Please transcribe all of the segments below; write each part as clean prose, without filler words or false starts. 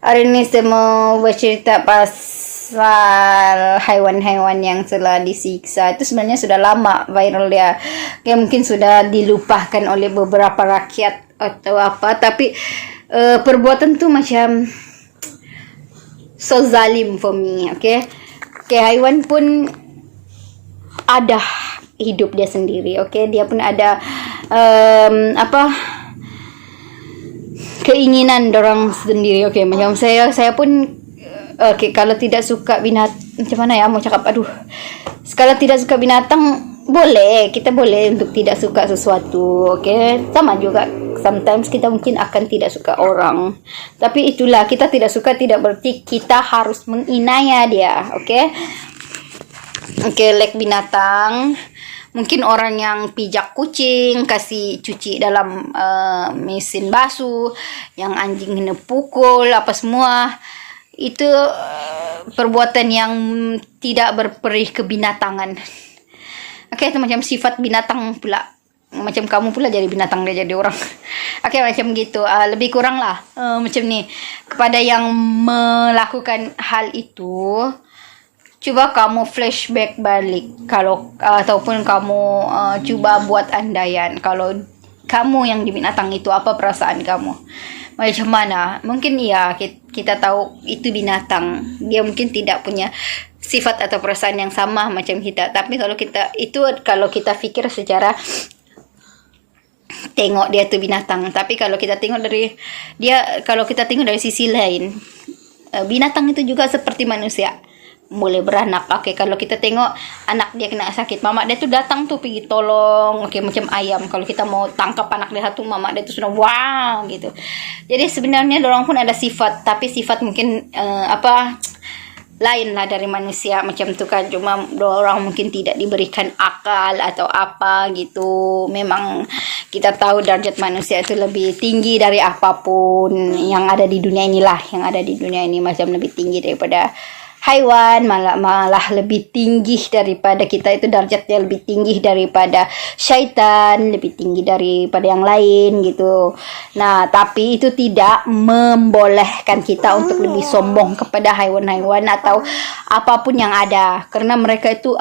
Hari ini saya mau bercerita pasal haiwan-haiwan yang telah disiksa. Itu sebenarnya sudah lama viral dia. Kayak mungkin sudah dilupakan oleh beberapa rakyat atau apa. Tapi perbuatan tuh macam so zalim for me, okay? Kayak haiwan pun ada hidup dia sendiri, okay? Dia pun ada keinginan dorang sendiri. Okay, macam saya pun okay, kalau tidak suka binatang, macam mana ya mau cakap, kalau tidak suka binatang kita boleh untuk tidak suka sesuatu. Okay, sama juga sometimes kita mungkin akan tidak suka orang, tapi itulah, kita tidak suka tidak berarti kita harus menginaya dia. Okay, like binatang, mungkin orang yang pijak kucing kasih cuci dalam mesin basuh, yang anjing kena pukul apa semua, itu perbuatan yang tidak berperih kebinatangan. Oke, itu macam sifat binatang pula, macam kamu pula jadi binatang, dia jadi orang. Oke, macam gitu, lebih kurang lah macam ni. Kepada yang melakukan hal itu, coba kamu flashback balik, kalau ataupun kamu cuba buat andaian kalau kamu yang di binatang itu, apa perasaan kamu, macam mana? Mungkin ya kita tahu itu binatang, dia mungkin tidak punya sifat atau perasaan yang sama macam kita, tapi kalau kita fikir secara tengok dia tu binatang. Tapi kalau kita tengok dari sisi lain, binatang itu juga seperti manusia, boleh beranak. Oke, kalau kita tengok anak dia kena sakit, mama dia tuh datang tuh pergi tolong. Oke, macam ayam, kalau kita mau tangkap anak dia satu, mama dia tuh sudah wow gitu. Jadi sebenarnya dorang pun ada sifat, tapi sifat mungkin lain lah dari manusia macam tu kan. Cuma dorang mungkin tidak diberikan akal atau apa gitu. Memang kita tahu derajat manusia itu lebih tinggi dari apapun yang ada di dunia inilah, yang ada di dunia ini, macam lebih tinggi daripada haiwan, malah lebih tinggi daripada kita, itu derajatnya lebih tinggi daripada syaitan, lebih tinggi daripada yang lain gitu. Nah, tapi itu tidak membolehkan kita untuk lebih sombong kepada haiwan-haiwan atau apapun yang ada, karena mereka itu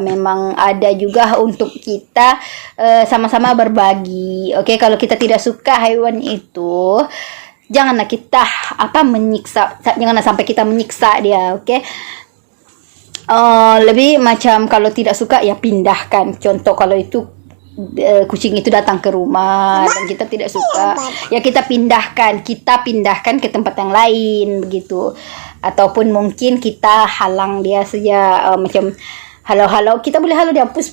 memang ada juga untuk kita sama-sama berbagi. Oke, kalau kita tidak suka haiwan itu, janganlah kita janganlah sampai kita menyiksa dia. Oke, lebih macam kalau tidak suka ya pindahkan. Contoh kalau itu kucing itu datang ke rumah dan kita tidak suka, ya kita pindahkan ke tempat yang lain begitu. Ataupun mungkin kita halang dia saja, macam halo, kita boleh halo dia, pus,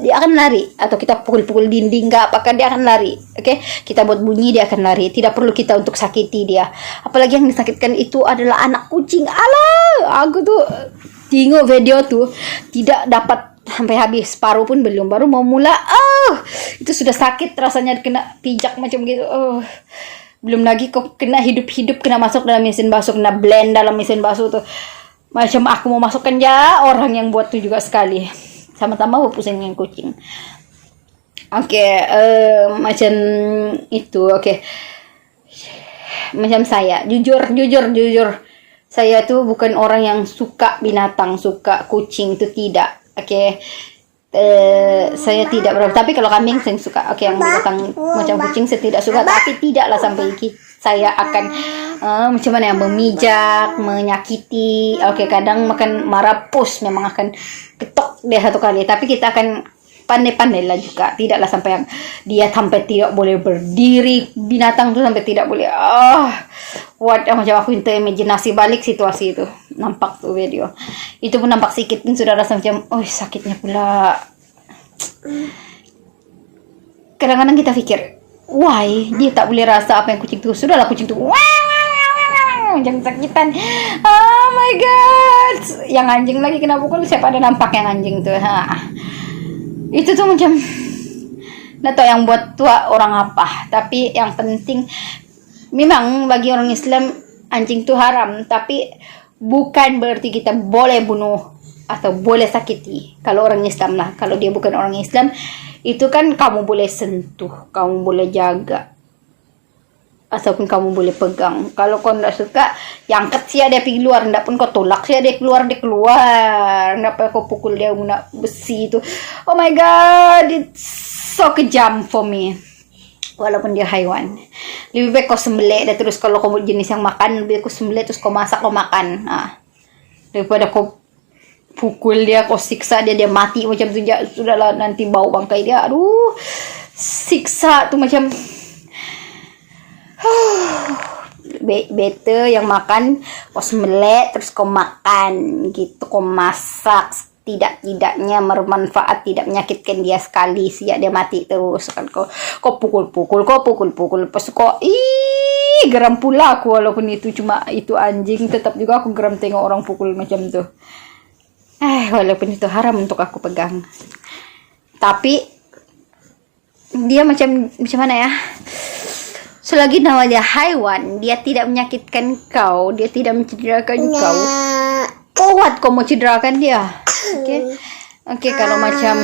dia akan lari. Atau kita pukul dinding, enggak apakah dia akan lari. Oke, kita buat bunyi, dia akan lari. Tidak perlu kita untuk sakiti dia. Apalagi yang disakitkan itu adalah anak kucing. Alah, aku tuh tengok video tuh tidak dapat sampai habis, separuh pun belum, baru mau mula. Itu sudah sakit rasanya, kena pijak macam gitu. Belum lagi kok kena hidup kena masuk dalam mesin basuh, kena blend dalam mesin basuh tuh. Macam aku mau masukkan ya, orang yang buat tuh juga sekali. Sama-sama pusing dengan kucing. Oke, macam itu. Oke. Macam saya, jujur. Saya tuh bukan orang yang suka binatang, suka kucing, itu tidak. Oke. Saya tidak berapa, tapi kalau kambing saya suka. Oke, yang binatang macam kucing saya tidak suka, tapi tidaklah sampai saya akan macam mana ya, memijak, menyakiti. Oke, kadang makan marah pus memang akan ketok dia satu kali, tapi kita akan pandai-pandai lah juga, tidaklah sampai yang dia sampai tidak boleh berdiri, binatang tuh sampai tidak boleh. Macam aku imajinasi balik situasi itu, nampak tuh video itu pun nampak sikit pun sudah rasa macam sakitnya pula. Kadang-kadang kita pikir, why dia tak boleh rasa apa yang kucing tuh. Sudahlah, kucing tuh macam sakitan. Oh my god, yang anjing lagi kena pukul, siapa ada nampak yang anjing tuh. Itu tuh macam nggak tahu yang buat tua orang apa. Tapi yang penting, memang bagi orang Islam anjing tuh haram, tapi bukan berarti kita boleh bunuh atau boleh sakiti. Kalau orang Islam lah, kalau dia bukan orang Islam, itu kan kamu boleh sentuh, kamu boleh jaga. ataupun kamu boleh pegang. Kalau kau tidak suka, yang angkat sih dia pergi keluar. Tidak pun kau tolak sih dia keluar. Tidak apa kau pukul dia guna besi itu. Oh my god, it's so kejam for me. Walaupun dia haiwan, lebih baik kau sembelih dan terus kalau kau jenis yang makan, lebih baik kau sembelih terus kau masak kau makan. Daripada kau pukul dia, kau siksa dia mati macam tu. Sudahlah, nanti bau bangkai dia. Aduh, siksa tu macam better yang makan kau sembelih terus kau makan gitu, kau masak tidak-tidaknya bermanfaat, tidak menyakitkan dia sekali siap dia mati terus kan. Kau pukul lepas kau geram pula aku, walaupun itu cuma itu anjing, tetap juga aku geram tengok orang pukul macam tu. Walaupun itu haram untuk aku pegang, tapi dia macam mana ya, selagi namanya haiwan, dia tidak menyakitkan kau, dia tidak mencederakan kau. Kuat kau mau cederakan dia. Oke, kalau macam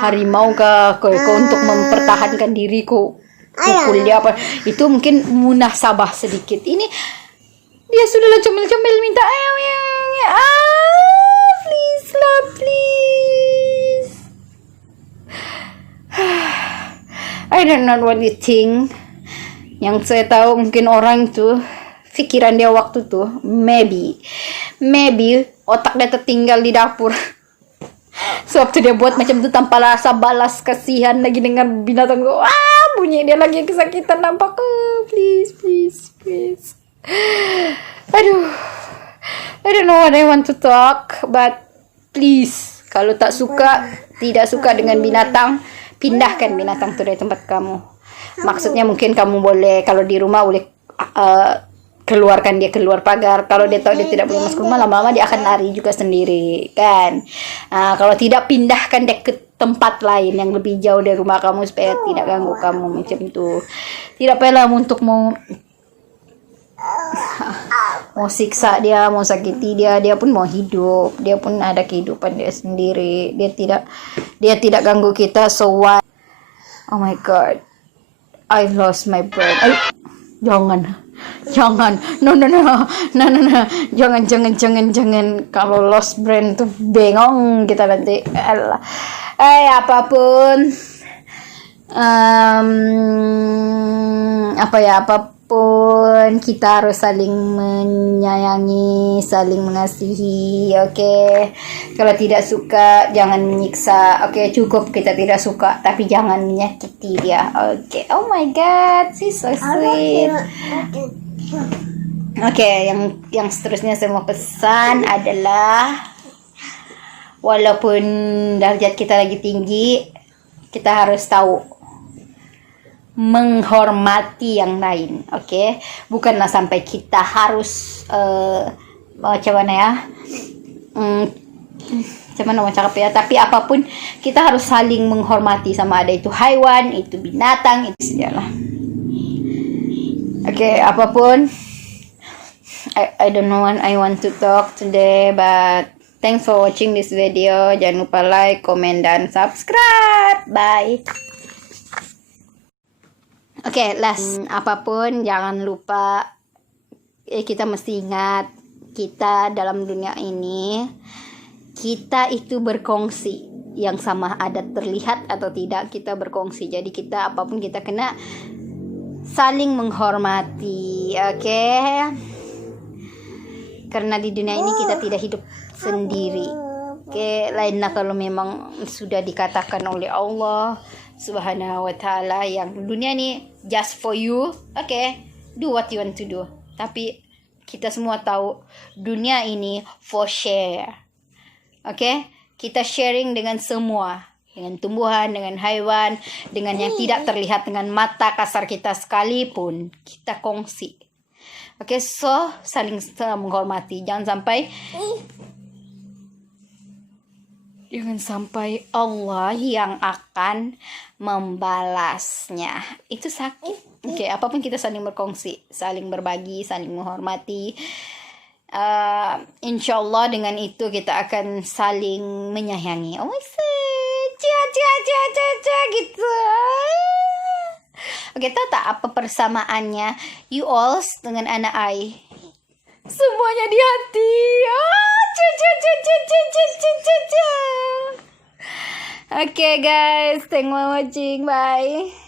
harimau kau untuk mempertahankan diriku, pukul dia apa, itu mungkin munasabah sedikit. Ini dia sudahlah comel-comel minta please lah, please. I don't know what you think. Yang saya tahu mungkin orang tuh pikiran dia waktu tuh maybe otak dia tertinggal di dapur. Sebab tuh dia buat macam tu tanpa rasa balas kasihan lagi dengar binatang tuh bunyi dia lagi kesakitan, nampak please. Aduh, I don't know what I want to talk, but please, kalau tidak suka dengan binatang, pindahkan binatang tu dari tempat kamu. Maksudnya mungkin kamu boleh, kalau di rumah boleh keluarkan dia keluar pagar. Kalau dia tahu dia tidak boleh masuk rumah, lama-lama dia akan lari juga sendiri kan. Kalau tidak, pindahkan dia ke tempat lain yang lebih jauh dari rumah kamu supaya tidak ganggu kamu macam tu. Tidak payah untuk mau siksa dia, mau sakiti dia pun mau hidup, dia pun ada kehidupan dia sendiri. Dia tidak ganggu kita, so what? Oh my god, I lost my brain. Jangan. No. Jangan. Kalau lost brain tuh bengong kita nanti. Apapun. Apapun, kita harus saling menyayangi, saling mengasihi. Okay? Kalau tidak suka, jangan menyiksa. Okay, cukup kita tidak suka, tapi jangan menyakiti dia. Okay. Oh my god, she's so sweet. Okay, yang seterusnya saya mau pesan adalah, walaupun derajat kita lagi tinggi, kita harus tahu menghormati yang lain. Okay? Bukanlah sampai kita harus macam mana ya, macam mana mau cakap ya, tapi apapun kita harus saling menghormati, sama ada itu haiwan, itu binatang, itu sejalah. Okay, apapun, I don't know what I want to talk today, but thanks for watching this video. Jangan lupa like, comment, dan subscribe. Bye. Okay, last. Apapun jangan lupa, kita mesti ingat, kita dalam dunia ini, kita itu berkongsi. Yang sama ada terlihat atau tidak, kita berkongsi. Jadi kita apapun kita kena saling menghormati. Okay? Karena di dunia ini kita tidak hidup sendiri. Okay? Lainlah kalau memang sudah dikatakan oleh Allah Subhanahu wa ta'ala yang dunia ni just for you. Okay, do what you want to do. Tapi kita semua tahu dunia ini for share. Okay, kita sharing dengan semua, dengan tumbuhan, dengan haiwan, dengan yang tidak terlihat dengan mata kasar kita sekalipun, kita kongsi. Okay, so saling menghormati. Jangan sampai Allah yang akan membalasnya. Itu sakit. Okay, apapun kita saling berkongsi, saling berbagi, saling menghormati. InsyaAllah dengan itu kita akan saling menyayangi. Oh my God, gitu. Oke, tahu tak apa persamaannya you all dengan anak I? Semuanya di hati. Oke guys, thanks for watching. Bye.